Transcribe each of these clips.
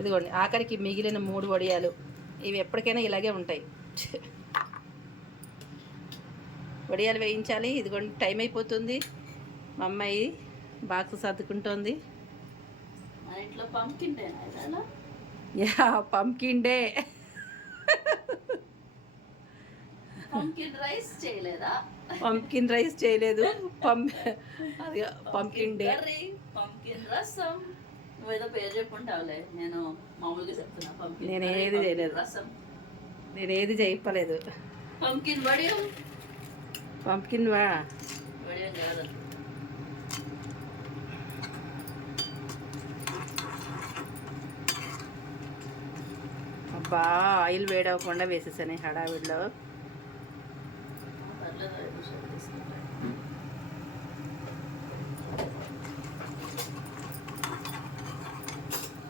ఇదిగోండి ఆఖరికి మిగిలిన మూడు వడియాలు. ఇవి ఎప్పటికైనా ఇలాగే ఉంటాయి. వడియాలు వేయించాలి. ఇదిగోండి టైం అయిపోతుంది. మా అమ్మాయి box సర్దుకుంటోంది. Yeah pumpkin day. Pumpkin rice చేయలేదా? పంకిన్ రైస్ చేయలేదు. Pumpkin day. పంకిన్ రసం. నువ్వేదో పేరు చెప్పుంటావులే నేను మామూలుగా చెప్తున్నా పంకిన్ నేను ఏది చేయలేదు. రసం. నేను ఏది చెప్పలేదు పంకిన్ వడియం. పంకిన్ వా. వడియం కాదు. అబ్బా ఆయిల్ వేడవకుండా వేసేసాను హడావిడిలో. పర్లేదు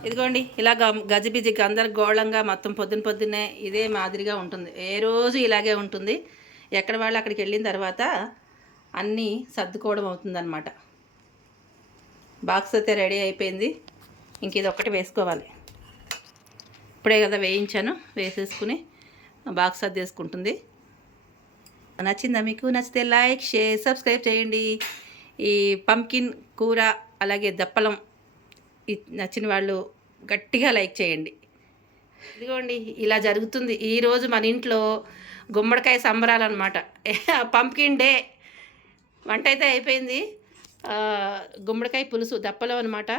ఇదిగోండి ఇలా గ- అందరు గోళంగా మొత్తం పొద్దున పొద్దున్నే ఇదే మాదిరిగా ఉంటుంది. ఏ రోజు ఇలాగే ఉంటుంది. ఎక్కడ వాళ్ళు అక్కడికి వెళ్ళిన తర్వాత అన్నీ సర్దుకోవడం అవుతుందన్నమాట. బాక్స్ అయితే రెడీ అయిపోయింది. ఇంక ఇది ఒక్కటి వేసుకోవాలి. ఇప్పుడే కదా వేయించాను. వేసేసుకుని బాక్స్ సర్దేసుకుంటుంది నచ్చిందా మీకు? నచ్చితే లైక్ షేర్ సబ్స్క్రైబ్ చేయండి. ఈ పంకిన్ కూర అలాగే దప్పలం నచ్చిన వాళ్ళు గట్టిగా లైక్ చేయండి. ఇదిగోండి ఇలా జరుగుతుంది. ఈరోజు మన ఇంట్లో గుమ్మడికాయ సంబరాలు అనమాట పంకిన్ డే. వంట అయితే అయిపోయింది. గుమ్మడికాయ పులుసు దప్పలం అనమాట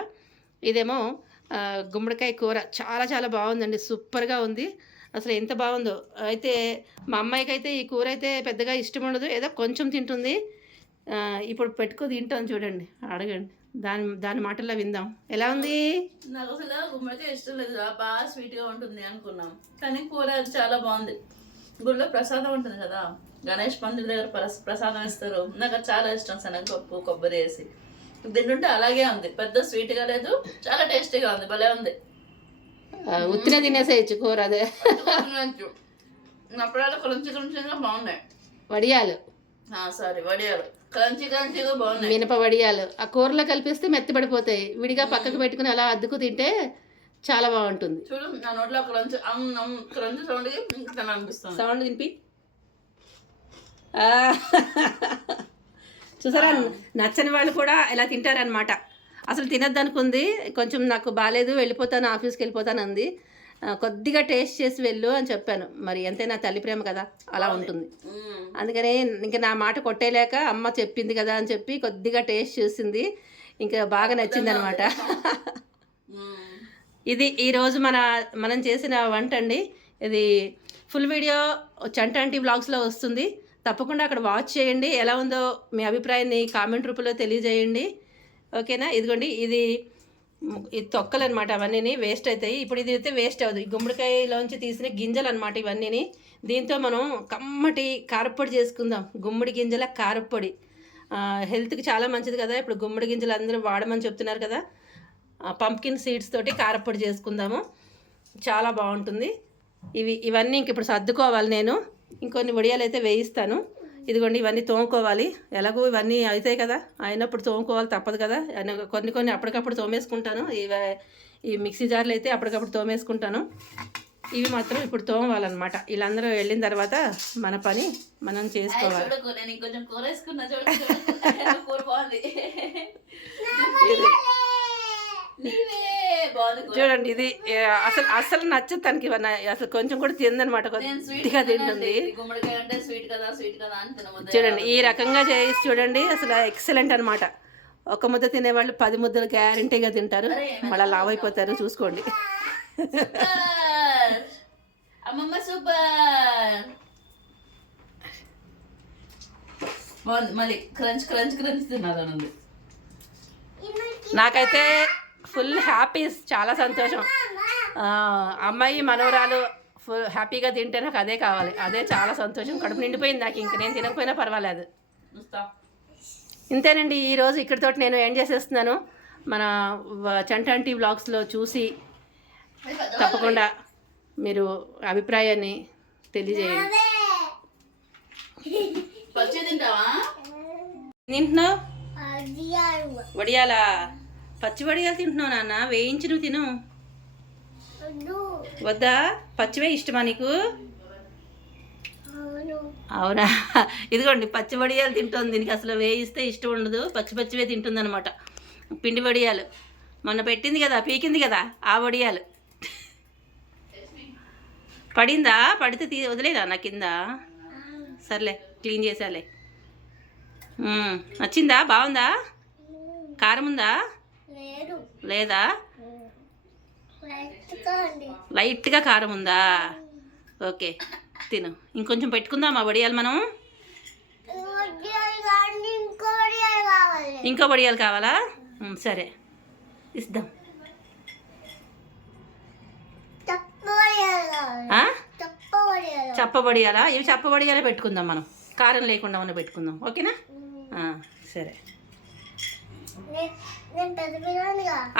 ఇదేమో గుమ్మడికాయ కూర. చాలా చాలా బాగుందండి. సూపర్గా ఉంది. అసలు ఎంత బాగుందో. అయితే మా అమ్మాయికి అయితే ఈ కూర అయితే పెద్దగా ఇష్టం ఉండదు. ఏదో కొంచెం తింటుంది. ఇప్పుడు పెట్టుకో తింటాం చూడండి అడగండి. దాని దాని మాటల్లో విందాం. ఎలా ఉంది? నాకు అసలు గుమ్మడికాయ ఇష్టం లేదు బాగా sweet గా ఉంటుంది అనుకున్నాం. కానీ కూర చాలా బాగుంది. గుడిలో ప్రసాదం ఉంటుంది కదా గణేష్ పందిరి దగ్గర ప్రస- ప్రసాదం ఇస్తారు. నాకు చాలా ఇష్టం శనగపప్పు కొబ్బరి వేసి. తింటుంటే అలాగే ఉంది. పెద్ద sweet గా లేదు చాలా టేస్టీగా ఉంది భలే ఉంది. ఉత్తిన తినేసేయచ్చు కూర అదే. అప్పుడాలు క్రంచి క్రంచిగా బాగున్నాయి. వడియాలు. సారీ వడియాలు. మినప వడియాలు ఆ కూరలో కలిపిస్తే మెత్తబడిపోతాయి. విడిగా పక్కకు పెట్టుకుని అలా అద్దుకు తింటే చాలా బాగుంటుంది. చూడు నా నోట్లో క్రంచి క్రంచి సౌండ్కి ఇంకా తినాలనిపిస్తుంది సౌండ్ తినిపి ఆ, చూసారా? నచ్చని వాళ్ళు కూడా ఇలా తింటారనమాట అసలు తినద్దు అనుకుంది కొంచెం నాకు బాగాలేదు వెళ్ళిపోతాను ఆఫీస్కి వెళ్ళిపోతాను అంది కొద్దిగా టేస్ట్ చేసి వెళ్ళు అని చెప్పాను. మరి ఎంతైనా తల్లి ప్రేమ కదా అలా ఉంటుంది. అందుకని ఇంకా నా మాట కొట్టేలేక అమ్మ చెప్పింది కదా అని చెప్పి కొద్దిగా టేస్ట్ చూసింది. ఇంకా బాగా నచ్చింది అనమాట. ఇది ఈరోజు మన మనం చేసిన వంట అండి. ఇది ఫుల్ వీడియో చంటాంటి బ్లాగ్స్లో వస్తుంది. తప్పకుండా అక్కడ వాచ్ చేయండి. ఎలా ఉందో మీ అభిప్రాయాన్ని కామెంట్ రూపంలో తెలియజేయండి. ఓకేనా? ఇదిగోండి ఇది ఇది తొక్కలు అనమాట అవన్నీ వేస్ట్ అవుతాయి ఇప్పుడు ఇది అయితే వేస్ట్ అవ్వదు. గుమ్మడికాయలోంచి తీసిన గింజలు అనమాట ఇవన్నీ దీంతో మనం కమ్మటి కారప్పొడి చేసుకుందాం. గుమ్మడి గింజల కారప్పొడి. హెల్త్కి చాలా మంచిది కదా. ఇప్పుడు గుమ్మడి గింజలు అందరూ వాడమని చెప్తున్నారు కదా. పంప్కిన్ సీడ్స్ తోటి కారపొడి చేసుకుందాము. చాలా బాగుంటుంది. ఇవి ఇవన్నీ ఇంక ఇప్పుడు సర్దుకోవాలి నేను. ఇంకొన్ని వడియాలు అయితే వేయిస్తాను. ఇదిగోండి ఇవన్నీ తోముకోవాలి. ఎలాగో ఇవన్నీ అవుతాయి కదా. అయినప్పుడు తోముకోవాలి తప్పదు కదా. కొన్ని కొన్ని అప్పటికప్పుడు తోమేసుకుంటాను. ఇవి ఈ మిక్సీ జార్లు అయితే అప్పటికప్పుడు తోమేసుకుంటాను. ఇవి మాత్రం ఇప్పుడు తోమవాలన్నమాట. వీళ్ళందరూ వెళ్ళిన తర్వాత మన పని మనం చేసుకోవాలి. కూర చూడండి ఇది అసలు అసలు నచ్చదు తనకి అసలు కొంచెం కూడా తిందనమాట కొద్దిగా తింటుంది. చూడండి ఈ రకంగా చేసి చూడండి అసలు ఎక్సలెంట్ అనమాట ఒక ముద్ద తినేవాళ్ళు పది ముద్దలు గ్యారంటీగా తింటారు. మళ్ళీ లావ్ అయిపోతారు చూసుకోండి. సూపర్! అమ్మమ్మ సూపర్! బాగుంది మళ్ళీ క్రంచ్ క్రంచ్ క్రంచ్ తినాలని నాకైతే ఫుల్ హ్యాపీ చాలా సంతోషం. ఆ, అమ్మాయి మనవరాలు ఫుల్ హ్యాపీగా తింటే నాకు అదే కావాలి. అదే చాలా సంతోషం. కడుపు నిండిపోయింది నాకు ఇంక. నేను తినకపోయినా పర్వాలేదు. ఇంతేనండి ఈరోజు ఇక్కడితోటి నేను ఏం చేసేస్తున్నాను? మన చంటాంటి వ్లాగ్స్లో చూసి తప్పకుండా మీరు అభిప్రాయాన్ని తెలియజేయండి. తింటున్నావు? వడియాలా? పచ్చి వడియాలు తింటున్నావు నాన్న వేయించి నువ్వు తిను. వద్దా. పచ్చివే ఇష్టమా నీకు? అవును. ఇదిగోండి పచ్చి వడియాలు తింటుంది. దీనికి అసలు వేయిస్తే ఇష్టం ఉండదు. పచ్చి పచ్చివే తింటుంది అనమాట పిండి వడియాలు. మొన్న పెట్టింది కదా పీకింది కదా ఆ వడియాలు. పడిందా? పడితే తీ వదిలేదా నా కింద? సర్లే క్లీన్ చేసాలే. నచ్చిందా? బాగుందా? కారం ఉందా? లేదు. లేదా? లైట్గా కారం ఉందా? ఓకే తిను. ఇంకొంచెం పెట్టుకుందాం ఆ వడియాలు మనం. ఇంకో వడియాలు కావాలి. సరే. ఇద్దాం తక్కువ వడియాలు కావాలి. ఆ? తక్కువ వడియాలు. చప్ప వడియాలా? ఇవి చప్ప వడియాలే పెట్టుకుందాం మనం. కారం లేకుండా ఉన్న పెట్టుకుందాం. ఓకేనా? సరే నే- నేను పెద్ద పిల్లనిగా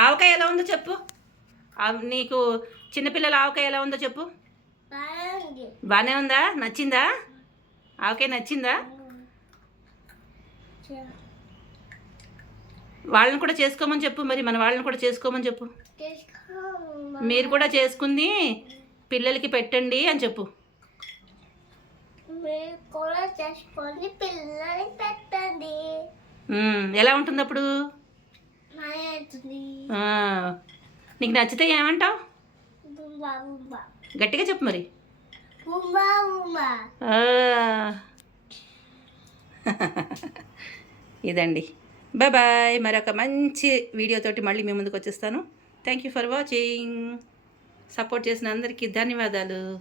ఆవకాయ ఎలా ఉందో చెప్పు. నీకు చిన్నపిల్లల ఆవకాయ ఎలా ఉందో చెప్పు. బాగానే ఉందా. నచ్చిందా? ఆవకాయ నచ్చిందా? వాళ్ళని కూడా చేసుకోమని చెప్పు మరి మన వాళ్ళని కూడా చేసుకోమని చెప్పు. మీరు కూడా చేసుకుంది పిల్లలకి పెట్టండి అని చెప్పు. మీరు కూడా చేసుకొని పిల్లలకి పెట్టండి. ఎలా ఉంటుంది అప్పుడు? నీకు నచ్చితే ఏమంటావు? గట్టిగా చెప్పు మరి. ఇదండి. Bye bye. మరొక మంచి వీడియోతోటి మళ్ళీ మీ ముందుకు వచ్చేస్తాను. Thank you for watching support చేసిన అందరికీ ధన్యవాదాలు.